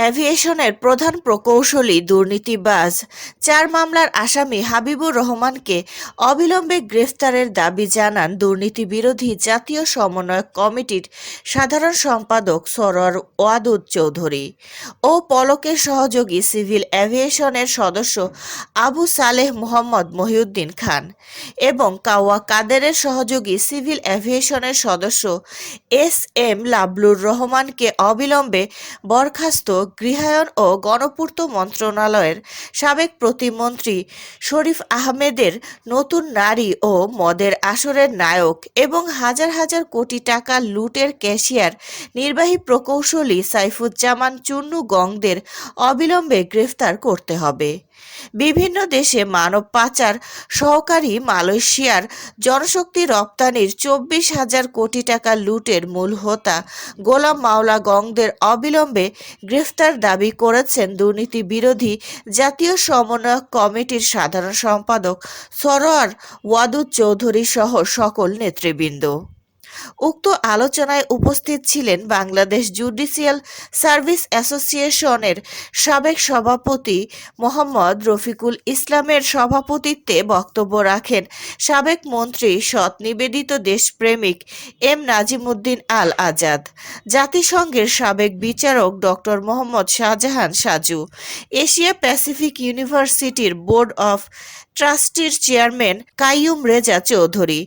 এভিয়েশনের প্রধান প্রকৌশলী দুর্নীতিবাজ চার মামলার আসামি হাবিবুর রহমানকে অবিলম্বে গ্রেফতারের দাবি জানান দুর্নীতি বিরোধী জাতীয় সমন্বয়ক কমিটির সাধারণ সম্পাদক সরোয়ার ওয়াদুদ চৌধুরী ও পলকের সহযোগী সিভিল অ্যাভিয়েশনের সদস্য আবু সালেহ মোহাম্মদ মহিউদ্দিন খান এবং কাওয়া কাদেরের সহযোগী সিভিল অ্যাভিয়েশনের সদস্য এস এম লাবলুর রহমানকে অবিলম্বে বরখাস্ত গৃহায়ন ও গণপূর্ত মন্ত্রণালয়ের সাবেক প্রতিমন্ত্রী শরীফ আহমেদের নতুন নারী ও মদের আসরের নায়ক এবং হাজার হাজার কোটি টাকা লুটের ক্যাশিয়ার নির্বাহী প্রকৌশলী সাইফুজ্জামান চুন্নু গংদের অবিলম্বে গ্রেফতার করতে হবে। বিভিন্ন দেশে মানব পাচার সহকারী মালয়েশিয়ার জনশক্তি রপ্তানির চব্বিশ হাজার কোটি টাকা লুটের মূল হোতা গোলাম মাওলা গংদের অবিলম্বে গ্রেফতার দাবি করেছেন দুর্নীতি বিরোধী জাতীয় সমন্বয়ক কমিটির সাধারণ সম্পাদক সরোয়ার ওয়াদুদ চৌধুরী সহ সকল নেতৃবৃন্দ। উক্ত আলোচনায় উপস্থিত ছিলেন বাংলাদেশ জুডিশিয়াল সার্ভিস অ্যাসোসিয়েশনের সাবেক সভাপতি মোহাম্মদ রফিকুল ইসলামের সভাপতিত্বে বক্তব্য রাখেন সাবেক মন্ত্রী সৎ নিবেদিত দেশপ্রেমিক এম নাজিমুদ্দিন আল আজাদ জাতিসংঘের সাবেক বিচারক doctor Mohammad Shahjahan Saju, Asia Pacific ইউনিভার্সিটির বোর্ড অফ ট্রাস্টির চেয়ারম্যান কাইয়ুম রেজা চৌধুরী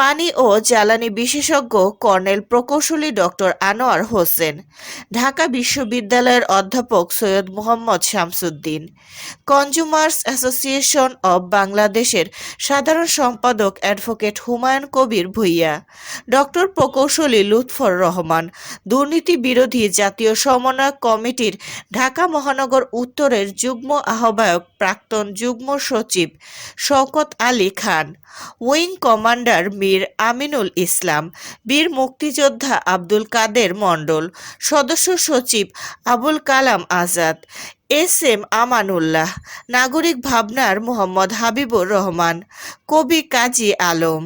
পানি ও জ্বালানি বিশেষজ্ঞ কর্নেল প্রকৌশলী ডক্টর আনোয়ার হোসেন, ঢাকা বিশ্ববিদ্যালয়ের অধ্যাপক Syed Mohammad Shamsuddin, consumers association of বাংলাদেশের সাধারণ সম্পাদক অ্যাডভোকেট হুমায়ুন কবির ভুইয়া, ডক্টর প্রকৌশলী লুৎফর রহমান, দুর্নীতি বিরোধী জাতীয় সমন্বয়ক কমিটির ঢাকা মহানগর উত্তরের যুগ্ম আহ্বায়ক প্রাক্তন যুগ্ম সচিব শওকত আলী খান উইং কমান্ডার মীর আমিনুল ইসলাম, বীর মুক্তিযোদ্ধা আব্দুল কাদের মণ্ডল, সদস্য সচিব আবুল কালাম আজাদ, এস এম আমানুল্লাহ, নাগরিক ভাবনার মোহাম্মদ হাবিবুর রহমান, কবি কাজী আলম।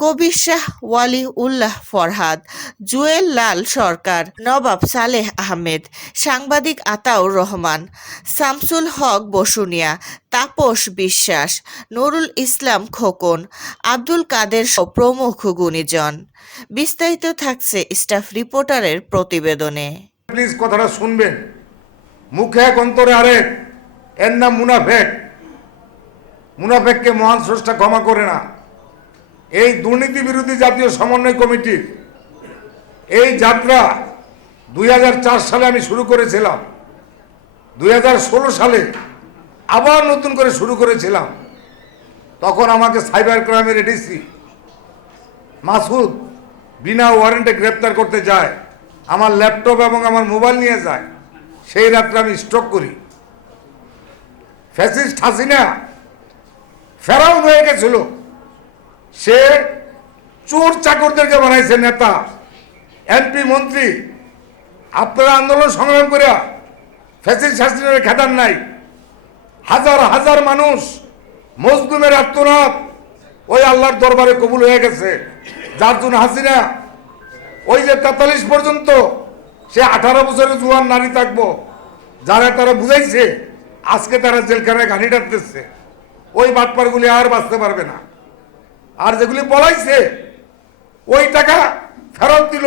কবির শাহ ওয়ালি উল্লাহ ফরহাদ, জুয়েল লাল সরকার, নবাব সালেহ আহমেদ, সাংবাদিক আতাউর রহমান, শামসুল হক বসুনিয়া, তাপস বিশ্বাস, নুরুল ইসলাম খোকন, আব্দুল কাদের প্রমুখ গুণীজন। বিস্তারিত থাকছে স্টাফ রিপোর্টারের প্রতিবেদনে। প্লিজ কথাটা শুনবেন। মুখে এক অন্তরে আরেক। এর নাম মুনাফেক। মুনাফেককে মহান স্রষ্টা ক্ষমা করে না। এই দুর্নীতি বিরোধী জাতীয় সমন্বয় কমিটির এই যাত্রা দুই হাজার চার সালে আমি শুরু করেছিলাম। দুই হাজার ষোলো সালে আবার নতুন করে শুরু করেছিলাম। তখন আমাকে সাইবার ক্রাইমের এডিসি মাসুদ বিনা ওয়ারেন্টে গ্রেপ্তার করতে যায়, আমার ল্যাপটপ এবং আমার মোবাইল নিয়ে যায়, সেই রাত্রে আমি স্ট্রোক করি। ফ্যাসিস্ট হাসিনা ফেরাও হয়ে গেছিল। সে চোর চাকরদেরকে বানাইছে নেতা, এমপি, মন্ত্রী। আপনারা আন্দোলন সংগ্রাম করে ফ্যাসিস্ট হাসিনার খেতার নাই। হাজার হাজার মানুষ মজলুমের আত্মনাথ ওই আল্লাহর দরবারে কবুল হয়ে গেছে। যার জন্য হাসিনা, ওই যে তেতাল্লিশ পর্যন্ত সে আঠারো বছরের জুয়ান নারী থাকব, যারা তারা বুঝাইছে, আজকে তারা জেলখানায় ঘানি ডাকতেছে। ওই বাটপারগুলি আর বাঁচতে পারবে না। আর যেগুলি পলাইছে ওই টাকা ফেরত দিল,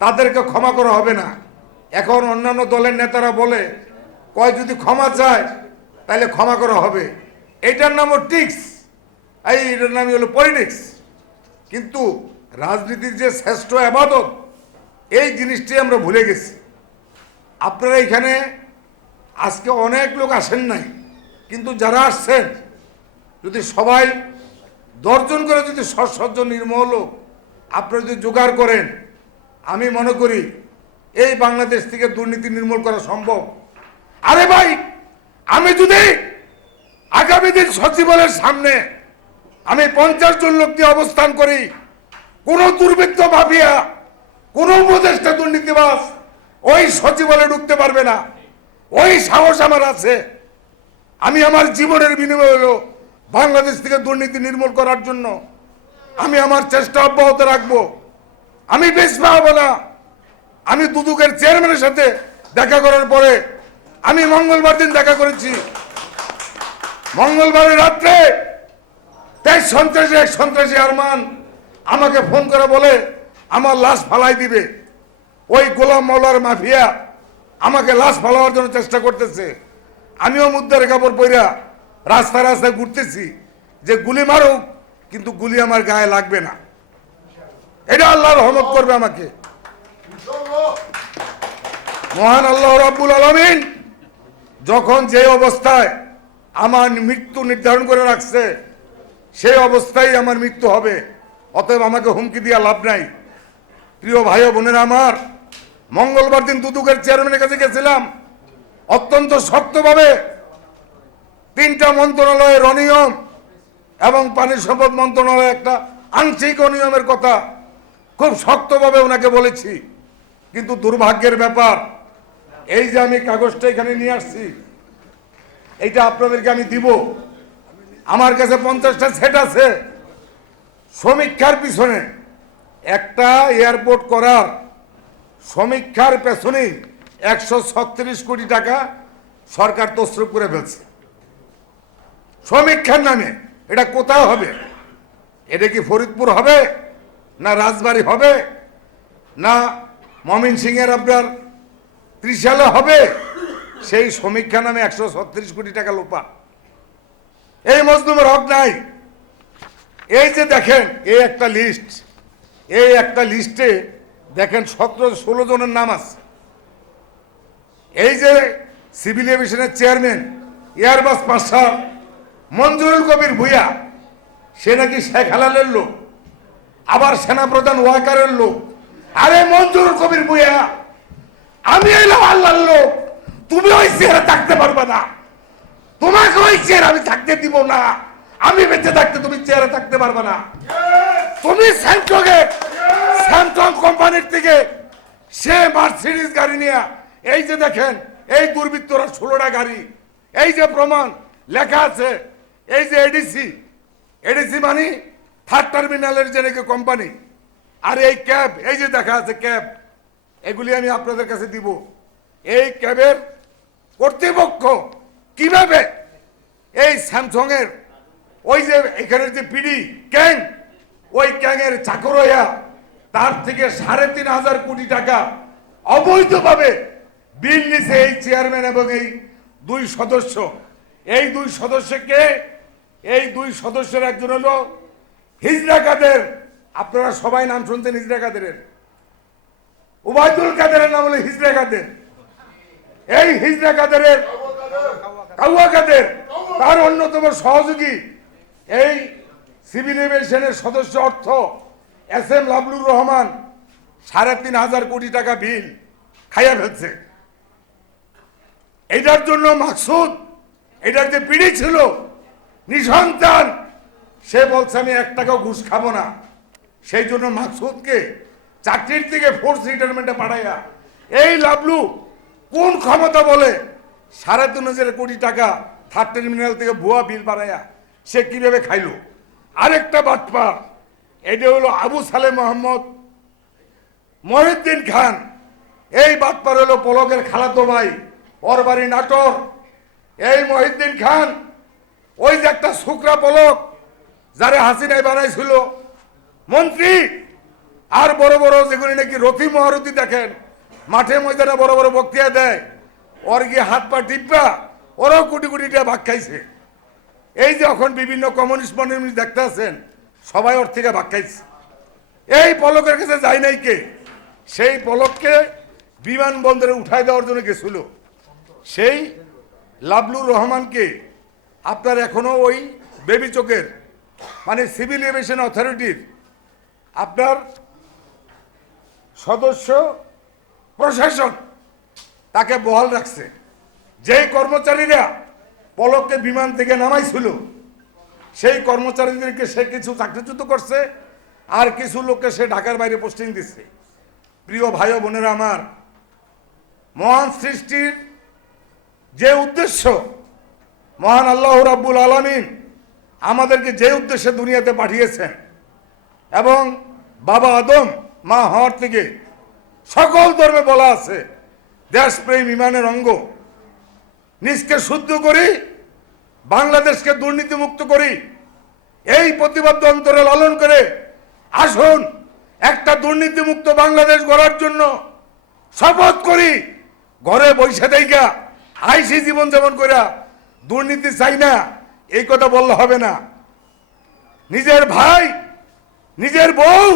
তাদেরকে ক্ষমা করা হবে না। এখন অন্যান্য দলের নেতারা বলে, কয় যদি ক্ষমা চায় তাহলে ক্ষমা করা হবে। এইটার নামও টিক্স, এই এটার নামই হলো পলিটিক্স। কিন্তু রাজনীতির যে শ্রেষ্ঠ আবাদত, এই জিনিসটি আমরা ভুলে গেছি। আপনারা এখানে, আজকে অনেক লোক আসেন নাই, কিন্তু যারা আসছেন, যদি সবাই দর্জন করে যদি সৎসজ্জ নির্মল লোক আপনারা যদি জোগাড় করেন, আমি মনে করি এই বাংলাদেশ থেকে দুর্নীতি নির্মূল করা সম্ভব। আরে ভাই, আমি যদি আগামী দিন সচিবালয়ের সামনে আমি পঞ্চাশ জন লোককে অবস্থান করি, কোন দুর্বৃত্ত ভাবিয়া কোন উপদেষ্টা দুর্নীতিবাস ওই সচিবালয়ে ঢুকতে পারবে না। ওই সাহস আমার আছে। আমি আমার জীবনের বিনিময় হলো বাংলাদেশ থেকে দুর্নীতি নির্মূল করার জন্য আমি আমার চেষ্টা অব্যাহত রাখব। আমি বেশ পাবো না আমি দুদুকের চেয়ারম্যানের সাথে দেখা করার পরে আমি মঙ্গলবার দিন দেখা করেছি। মঙ্গলবারের রাত্রে তেইশ সন্ত্রাসী, এক সন্ত্রাসী আরমান আমাকে ফোন করে বলে, আমার লাশ ফালাই দিবে। ওই গোলাম মাওলার মাফিয়া আমাকে লাশ ফালাবার জন্য চেষ্টা করতেছে। আমিও মুদ্রার কাপড় পইরা রাস্তায় রাস্তায় ঘুরতেছি, যে গুলি মারুক, কিন্তু গুলি আমার গায়ে লাগবে না। এটা আল্লাহ রহমত করবে আমাকে। মহান আল্লাহ রাব্বুল আলমিন যখন যে অবস্থায় আমার মৃত্যু নির্ধারণ করে রাখছে, সেই অবস্থায় আমার মৃত্যু হবে। অতএব আমাকে হুমকি দিয়া লাভ নাই। প্রিয় ভাই বোনেরা আমার, মঙ্গলবার দিন দুদুকের চেয়ারম্যানের কাছে গেছিলাম। অত্যন্ত শক্তভাবে তিনটা মন্ত্রণালয়ের অনিয়ম এবং পানি সম্পদ মন্ত্রণালয় একটা আংশিক অনিয়মের কথা। খুব শক্তভাবে ওনাকে বলেছি। কিন্তু দুর্ভাগ্যের ব্যাপার, এই যে আমি কাগজটা এখানে নিয়ে আসছি, এইটা আপনাদেরকে আমি দিব। আমার কাছে পঞ্চাশটা সেট আছে। সমীক্ষার পিছনে একটা এয়ারপোর্ট করার সমীক্ষার পেছনেই একশো ছত্রিশ কোটি টাকা সরকার তসরুপ করে ফেলছে। সমীক্ষার নামে। এটা কোথায় হবে? এটা কি ফরিদপুর হবে? না রাজবাড়ি হবে? না মমিন সিংয়ের আপনার ত্রিশালে হবে? সেই সমীক্ষা নামে একশো ছত্রিশ কোটি টাকা লোপা। এই মজলুমের হক নাই। এই যে দেখেন, এই একটা লিস্ট এই একটা লিস্টে দেখেন সতেরো, ষোলো জনের নাম আছে। এই যে সিভিল এভিয়েশনের চেয়ারম্যান এয়ারবাস পাশা মঞ্জুরুল কবির ভুইয়া, সে নাকি শেখ হালালের লোক, আবার সেনাপ্রধান ওয়াকারের লোক। আরে মঞ্জুরুল কবির ভুইয়া, আমি এলাম আল্লাহর লোক, তুমি ওই চেয়ারে থাকতে পারবে না। তোমাকে ওই চেয়ার আমি থাকতে দিব না। আমি বেঁচে থাকতে তুমি চেয়ারে থাকতে পারবে না। তুমি স্যামসংয়ে স্যামসং কোম্পানির থেকে সে মার্সিডিজ গাড়ি নিয়ে, এই যে দেখেন, এই দুর্বৃত্তরা ষোলোটা গাড়ি, এই যে প্রমাণ লেখা আছে এই যে এডিসি এডিসি মানে থার্ড টার্মিনালের যে নাকি কোম্পানি আর এই ক্যাব এই যে দেখা আছে ক্যাব এগুলি আমি আপনাদের কাছে দিব। এই ক্যাবের কর্তৃপক্ষ কীভাবে এই স্যামসং এর ওই যে এখানের যে পিডি ক্যাং, ওই ক্যাংয়ের চাকর তার থেকে সাড়ে তিন হাজার কোটি টাকা অবৈধভাবে বিল নিছে এই চেয়ারম্যান এবং এই দুই সদস্য। এই দুই সদস্যকে এই দুই সদস্যের একজন হলো হিজরা কাদের। আপনারা সবাই নাম শুনছেন হিজরা কাদেরের। উবায়দুল কাদেরের নাম হলো হিজরা কাদের। এই হিজরা কাদেরের কাউয়া কাদের, তার অন্যতম সহযোগী। এই সিভিল এভিয়েশনের সদস্য অর্থ এস এম লাবলুর রহমান, সাড়ে তিন হাজার কোটি টাকা বিল খাইয়া ফেলছে। এটার জন্য মাকসুদ এটার যে পিড়ি ছিল নিঃসন্তান সে বলছে, আমি এক টাকাও ঘুষ খাব না। সেই জন্য মাকসুদকে চাকরির থেকে ফোর্স রিটায়ারমেন্টে পাঠাইয়া, এই লাভলু কোন ক্ষমতা বলে সাড়ে তিন হাজার কোটি টাকা থার্ড টার্মিনাল থেকে ভুয়া বিল বাড়াইয়া সে কীভাবে খাইলো? আরেকটা বাটপার, এটা হলো আবু সালে মোহাম্মদ মহিউদ্দিন খান। এই বাটপার হলো পলকের খালাতো ভাই, ওর বাড়ি নাটোর। এই মহিউদ্দিন খান ওই যে একটা শুক্রা পলক যারা হাসিনাই বানাইছিল। মন্ত্রী, আর বড় বড় যেগুলি নাকি রথি মহারথী দেখেন, মাঠে ময়দানে বড় বড় বক্তিয়া দেয়, ওর গিয়ে হাত পা টিপা, ওরাও কোটি কোটি টাকা ভাগ খাইছে। এই যে এখন বিভিন্ন কমিউনিস্ট মনিউনিস্ট দেখতে আছেন, সবাই ওর থেকে ভাগ খাইছে। এই পলকের কাছে যায় নাই কে? সেই পলককে বিমানবন্দরে উঠাই দেওয়ার জন্য গেছিল। সেই লাবলুর রহমানকে আপনার এখনও ওই বেবি চোখের মানে সিভিল এভিয়েশন অথরিটির আপনার সদস্য প্রশাসন তাকে বহাল রাখছে। যেই কর্মচারীরা পলককে বিমান থেকে নামাইছিল, সেই কর্মচারীদেরকে সে কিছু চাকরিচ্যুত করছে আর কিছু লোককে সে ঢাকার বাইরে পোস্টিং দিচ্ছে। প্রিয় ভাই বোনেরা আমার, মহান সৃষ্টির যে উদ্দেশ্য মহান আল্লাহ রাব্বুল আলামিন আমাদেরকে যে উদ্দেশ্যে দুনিয়াতে পাঠিয়েছেন এবং বাবা আদম, মা হওয়ার থেকে সকল ধর্মে বলা আছে দেশপ্রেম ইমানের অঙ্গ। নিজকে শুদ্ধ করি, বাংলাদেশকে দুর্নীতিমুক্ত করি, এই প্রতিবাদ অন্তরে লালন করে আসুন, একটা দুর্নীতিমুক্ত বাংলাদেশ গড়ার জন্য শপথ করি, ঘরে বৈশা দেইগা আইসি জীবন যেমন কইরা দুর্নীতি চাই না, এই কথা বললে হবে না। নিজের ভাই, নিজের বউ,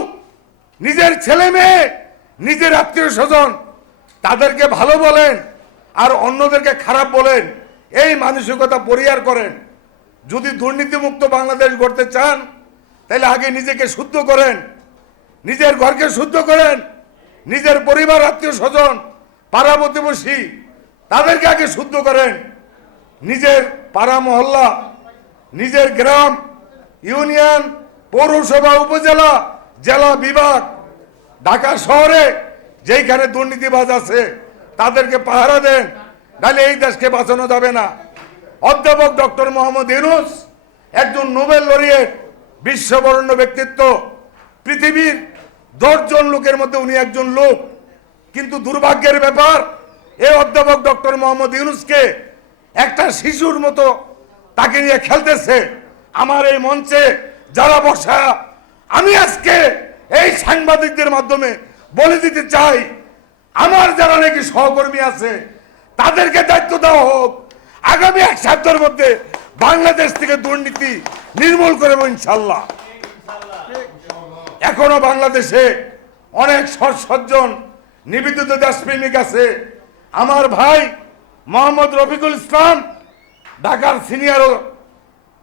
নিজের ছেলে মেয়ে, নিজের আত্মীয় স্বজন, তাদেরকে ভালো বলেন আর অন্যদেরকে খারাপ বলেন, এই মানসিকতা পরিহার করেন। যদি দুর্নীতিমুক্ত বাংলাদেশ গড়তে চান, তাহলে আগে নিজেকে শুদ্ধ করেন, নিজের ঘরকে শুদ্ধ করেন, নিজের পরিবার, আত্মীয় স্বজন পাড়া প্রতিবেশী তাদেরকে আগে শুদ্ধ করেন। নিজের পাড়া মহল্লা, নিজের গ্রাম, ইউনিয়ন, পৌরসভা, উপজেলা, জেলা বিভাগ, ঢাকা শহরে যেইখানে দুর্নীতিবাজ আছে, তাদেরকে পাহারা দেন, নাহলে এই দেশকে বাঁচানো যাবে না। অধ্যাপক ডক্টর মোহাম্মদ ইউনুস, একজন নোবেল লরিয়েট বিশ্ববরণ্য ব্যক্তিত্ব, পৃথিবীর দশজন লোকের মধ্যে উনি একজন লোক। কিন্তু দুর্ভাগ্যের ব্যাপার এই অধ্যাপক ডক্টর মোহাম্মদ ইউনুসকে একটা শিশুর মতো তাকে নিয়ে খেলতেছে। আমার এই মঞ্চে যারা বসা, আমি আজকে এই সাংবাদিকদের মাধ্যমে বলে দিতে চাই, আমার যারা নাকি সহকর্মী আছে, তাদেরকে দায়িত্ব দেওয়া হোক। আগামী এক সপ্তাহের মধ্যে বাংলাদেশ থেকে দুর্নীতি নির্মূল করব ইনশাল্লাহ। এখনও বাংলাদেশে অনেক সজ্জন নিবেদিত দেশপ্রেমিক আছে। আমার ভাই মোহাম্মদ রফিকুল ইসলাম ঢাকার সিনিয়র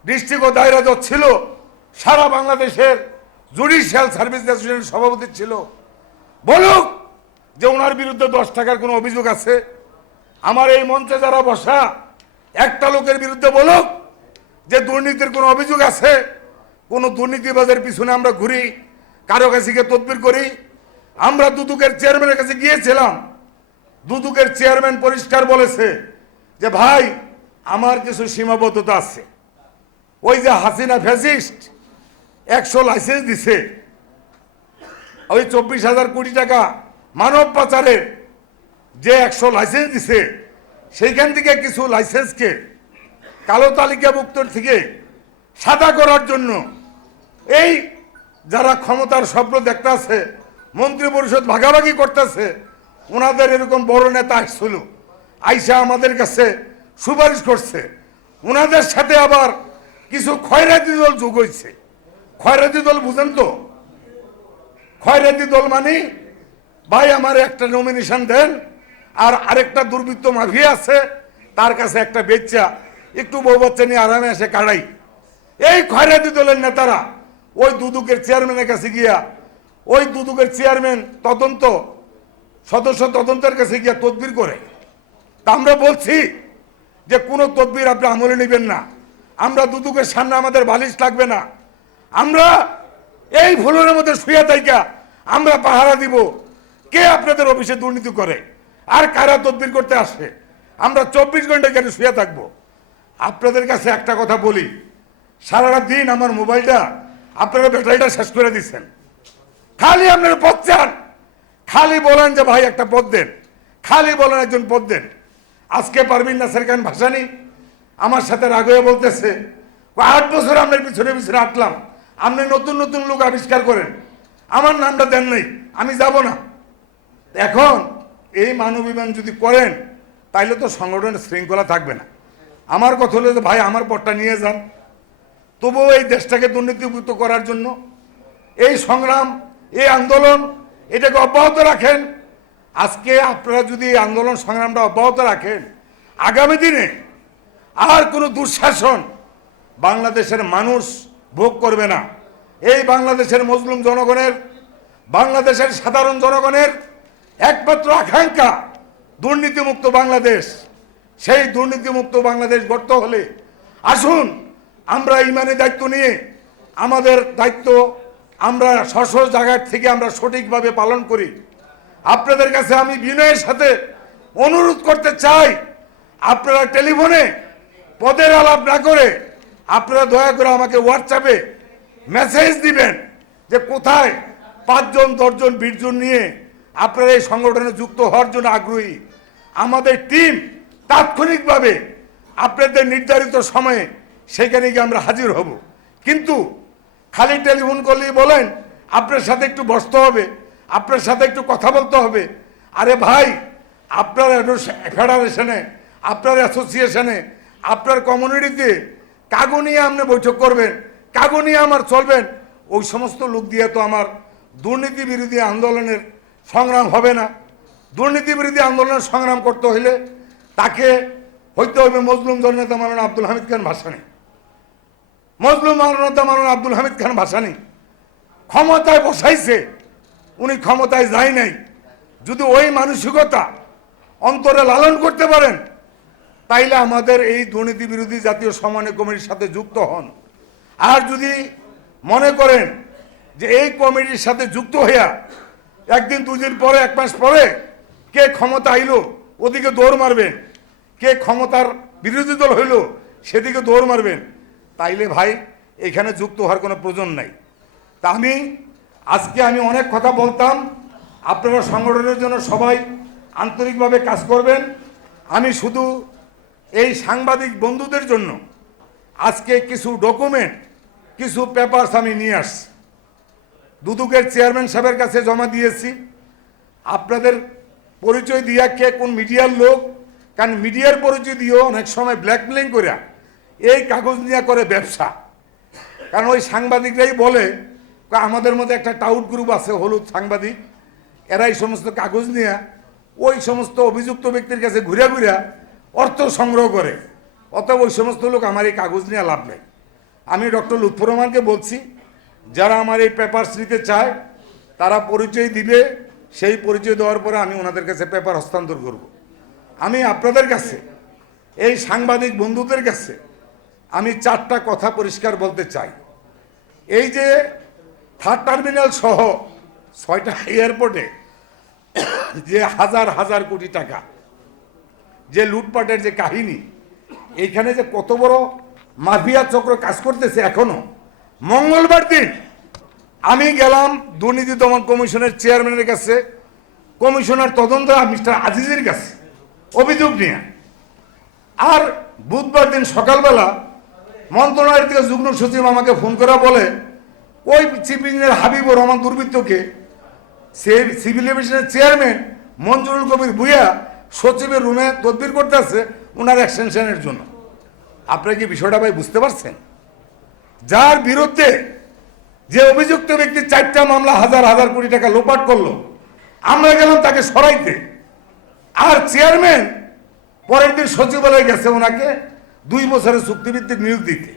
ডিস্ট্রিক্ট ও দায়রা ছিল, সারা বাংলাদেশের জুডিশিয়াল সার্ভিস অ্যাসোসিয়েশনের সভাপতি ছিল। বলুক যে ওনার বিরুদ্ধে দশ টাকার কোনো অভিযোগ আছে। আমার এই মঞ্চে যারা বসা, একটা লোকের বিরুদ্ধে বলুক যে দুর্নীতির কোনো অভিযোগ আছে। কোনো দুর্নীতিবাজের পিছনে আমরা ঘুরি, কারও কাছে গিয়ে তদবির করি। আমরা দুদুকের চেয়ারম্যানের কাছে গিয়েছিলাম। দুদুকের চেয়ারম্যান পরিষ্কার বলেছে যে, ভাই, আমার কিছু সীমাবদ্ধতা আছে। ওই যে হাসিনা ফ্যাসিস্ট একশো লাইসেন্স দিছে। ওই চব্বিশ হাজার কোটি টাকা মানব পাচারের যে একশো লাইসেন্স দিছে, সেইখান থেকে কিছু লাইসেন্সকে কালো তালিকাভুক্ত থেকে সাদা করার জন্য এই যারা ক্ষমতার স্বপ্ন দেখতেছে মন্ত্রী পরিষদ ভাগাভাগি করতেছে ওনাদের এরকম বড় নেতা আসছিল। আইসা আমাদের কাছে সুপারিশ করছে। ওনাদের সাথে আবার কিছু খয়রাতি দল যোগ হয়েছে। খয়রাতি দল বুঝেন তো? খয়রাতি দল মানে ভাই আমার একটা নমিনেশন দেন আর আরেকটা দুর্বৃত্ত মাফিয়া আছে, তার কাছে একটা বেচ্চা, একটু বউ বাচ্চা নিয়ে আরামে আসে কাড়াই। এই খয়রাতি দলের নেতারা, ওই দুদুকের চেয়ারম্যানের কাছে গিয়া, ওই দুদুকের চেয়ারম্যান তদন্ত সদস্য তদন্তের কাছে গিয়া তদবির করে। তা আমরা বলছি যে কোনো তদবির আপনি আমলে নেবেন না। আমরা দুদুকের সামনে আমাদের বালিশ লাগবে না। আমরা এই ভুলের মধ্যে শুয়ে থাইকা আমরা পাহারা দিব। কে আপনাদের অফিসে দুর্নীতি করে? আর কারা তদবির করতে আসে? আমরা চব্বিশ ঘণ্টা কেন শুয়ে থাকব। আপনাদের কাছে একটা কথা বলি। সারাটা দিন আমার মোবাইলটা আপনারা ব্যাটারিটা শেষ করে দিচ্ছেন। খালি আপনার পদ চান। খালি বলেন যে ভাই একটা পদ দেন। খালি বলেন একজন পদ দেন। আজকে পারবিন না সেরকান ভাসানি আমার সাথে রাগয়ে বলতেছে "ও, আট বছর আপনার পিছনে পিছনে আটলাম আপনি নতুন নতুন লোক আবিষ্কার করেন। আমার নামটা দেন নাই আমি যাব না। এখন এই মানবিমান যদি করেন তাইলে তো সংগঠনের শৃঙ্খলা থাকবে না। আমার কথা হলো যে ভাই আমার পদটা নিয়ে যান। তবুও এই দেশটাকে দুর্নীতিমুক্ত করার জন্য এই সংগ্রাম এই আন্দোলন এটাকে অব্যাহত রাখেন। আজকে আপনারা যদি আন্দোলন সংগ্রামটা অব্যাহত রাখেন, আগামী দিনে আর কোনো দুঃশাসন বাংলাদেশের মানুষ ভোগ করবে না। এই বাংলাদেশের মজলুম জনগণের, বাংলাদেশের সাধারণ জনগণের একমাত্র আকাঙ্ক্ষা দুর্নীতিমুক্ত বাংলাদেশ। সেই দুর্নীতিমুক্ত বাংলাদেশ গড়তে হলে আসুন, আমরা ইমানে দায়িত্ব নিয়ে আমাদের দায়িত্ব আমরা স্ব জায়গার থেকে আমরা সঠিকভাবে পালন করি। আপনাদের কাছে আমি বিনয়ের সাথে অনুরোধ করতে চাই, আপনারা টেলিফোনে পদের আলাপ না করে আপনারা দয়া করে আমাকে হোয়াটসঅ্যাপে মেসেজ দিবেন যে কোথায় পাঁচজন, দশজন, বিশজন নিয়ে আপনারা এই সংগঠনে যুক্ত হওয়ার জন্য আগ্রহী। আমাদের টিম তাৎক্ষণিকভাবে আপনাদের নির্ধারিত সময়ে সেখানে গিয়ে আমরা হাজির হব। কিন্তু খালি টেলিফোন করলেই বলেন, আপনার সাথে একটু বসতে হবে, আপনার সাথে একটু কথা বলতে হবে। আরে ভাই, আপনার ফেডারেশনে, আপনার অ্যাসোসিয়েশনে, আপনার কমিউনিটিতে কাগু নিয়ে আপনি বৈঠক করবেন, কাগু নিয়ে আমার চলবেন, ওই সমস্ত লোক দিয়ে তো আমার দুর্নীতি বিরোধী আন্দোলনের সংগ্রাম হবে না। দুর্নীতি বিরোধী আন্দোলনের সংগ্রাম করতে হইলে তাকে হইতে হবে মজলুম জননেতা মারানা আব্দুল হামিদ খান ভাসানি। মজলুম মারানা মারানা আব্দুল হামিদ খান ভাসানি ক্ষমতায় বসাইছে। উনি ক্ষমতায় যায় নাই। যদি ওই মানসিকতা অন্তরে লালন করতে পারেন, তাইলে আমাদের এই দুর্নীতি বিরোধী জাতীয় সমন্বয় কমিটির সাথে যুক্ত হন। আর যদি মনে করেন যে এই কমিটির সাথে যুক্ত হইয়া একদিন, দুদিন পরে, এক মাস পরে কে ক্ষমতা আইলো, ওদিকে দৌড় মারবেন। কে ক্ষমতার বিরোধী দল হইল, সেদিকে দৌড় মারবেন। তাইলে ভাই, এখানে যুক্ত হওয়ার কোনো প্রয়োজন নাই। তা আমি আজকে আমি অনেক কথা বলতাম। আপনারা সংগঠনের জন্য সবাই আন্তরিকভাবে কাজ করবেন। আমি শুধু এই সাংবাদিক বন্ধুদের জন্য আজকে কিছু ডকুমেন্ট, কিছু পেপারস আমি নিয়ে আসছি। দুদুকের চেয়ারম্যান সাহেবের কাছে জমা দিয়েছি। আপনাদের পরিচয় দিয়া কে কোন মিডিয়ার লোক, কারণ মিডিয়ার পরিচয় দিয়েও অনেক সময় ব্ল্যাকমেলিং করে এই কাগজ নিয়ে করে ব্যবসা। কারণ ওই সাংবাদিকরাই বলে, "কা- আমাদের মধ্যে একটা টাউট গ্রুপ আছে, হলুদ সাংবাদিক। এরাই সমস্ত কাগজ নিয়ে ওই সমস্ত অভিযুক্ত ব্যক্তির কাছে ঘুরে ঘুরে অর্থ সংগ্রহ করে। অতএব ওই সমস্ত লোক আমার এই কাগজ নিয়ে লাভ নেই। আমি ডক্টর লুৎফর রহমানকে বলছি, যারা আমার এই পেপারস নিতে চায়, তারা পরিচয় দিবে। সেই পরিচয় দেওয়ার পরে আমি ওনাদের কাছে পেপার হস্তান্তর করব। আমি আপনাদের কাছে, এই সাংবাদিক বন্ধুদের কাছে আমি চারটা কথা পরিষ্কার বলতে চাই। এই যে থার্ড টার্মিনাল সহ ছয়টা এয়ারপোর্টে যে হাজার হাজার কোটি টাকা, যে লুটপাটের যে কাহিনী, এইখানে যে কত বড় মাফিয়া চক্র কাজ করতেছে এখনও, মঙ্গলবার দিন আমি গেলাম দুর্নীতি দমন কমিশনের চেয়ারম্যানের কাছে, কমিশনার তদন্ত মিস্টার আজিজের কাছে, অভিযোগ নিয়ে। আর বুধবার দিন সকালবেলা মন্ত্রণালয় থেকে যুগ্ম সচিব আমাকে ফোন করে বলে, ওই চিফ ইঞ্জিনিয়ার হাবিবুর রহমান দুর্বৃত্তকে সিভিল এভিয়েশনের চেয়ারম্যান মঞ্জুরুল কবির ভুইয়া সচিবের রুমে তদবির করতেছে ওনার এক্সটেনশনের জন্য। আপনারা কি বিষয়টা ভাই বুঝতে পারছেন? যার বিরুদ্ধে যে অভিযুক্ত ব্যক্তি চারটা মামলা হাজার হাজার কোটি টাকা লোপাট করল, আমরা গেলাম তাকে সরাইতে। আর চেয়ারম্যান পরের দিন সচিবালয়ে গেছে ওনাকে দুই বছরের চুক্তিভিত্তিক নিয়োগ দিতে।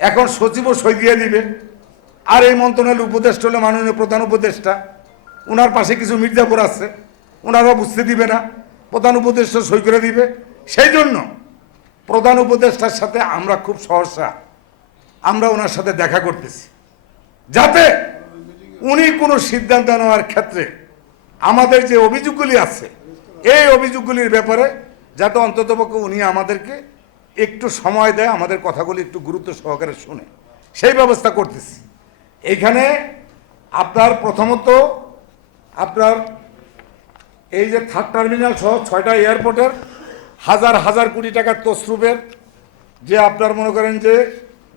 এখন সচিবও সই দিয়ে দিবে আর এই মন্ত্রণালয়ের উপদেষ্টা হলো মাননীয় প্রধান উপদেষ্টা। ওনার পাশে কিছু মির্জাপুর আছে। ওনারাও বুঝতে দিবে না। প্রধান উপদেষ্টা সই করে দিবে। সেই জন্য প্রধান উপদেষ্টার সাথে আমরা খুব সহসা আমরা ওনার সাথে দেখা করতেছি। যাতে উনি কোনো সিদ্ধান্ত নেওয়ার ক্ষেত্রে আমাদের যে অভিযোগগুলি আছে, এই অভিযোগগুলির ব্যাপারে যাতে অন্ততপক্ষে উনি আমাদেরকে একটু সময় দেয়, আমাদের কথাগুলি একটু গুরুত্ব সহকারে শুনে। সেই ব্যবস্থা করতেছি। এখানে আপনার প্রথমত, আপনার এই যে থার্ড টার্মিনাল সহ ছয়টা এয়ারপোর্টের হাজার হাজার কোটি টাকার তসরুপের যে আপনার মনে করেন যে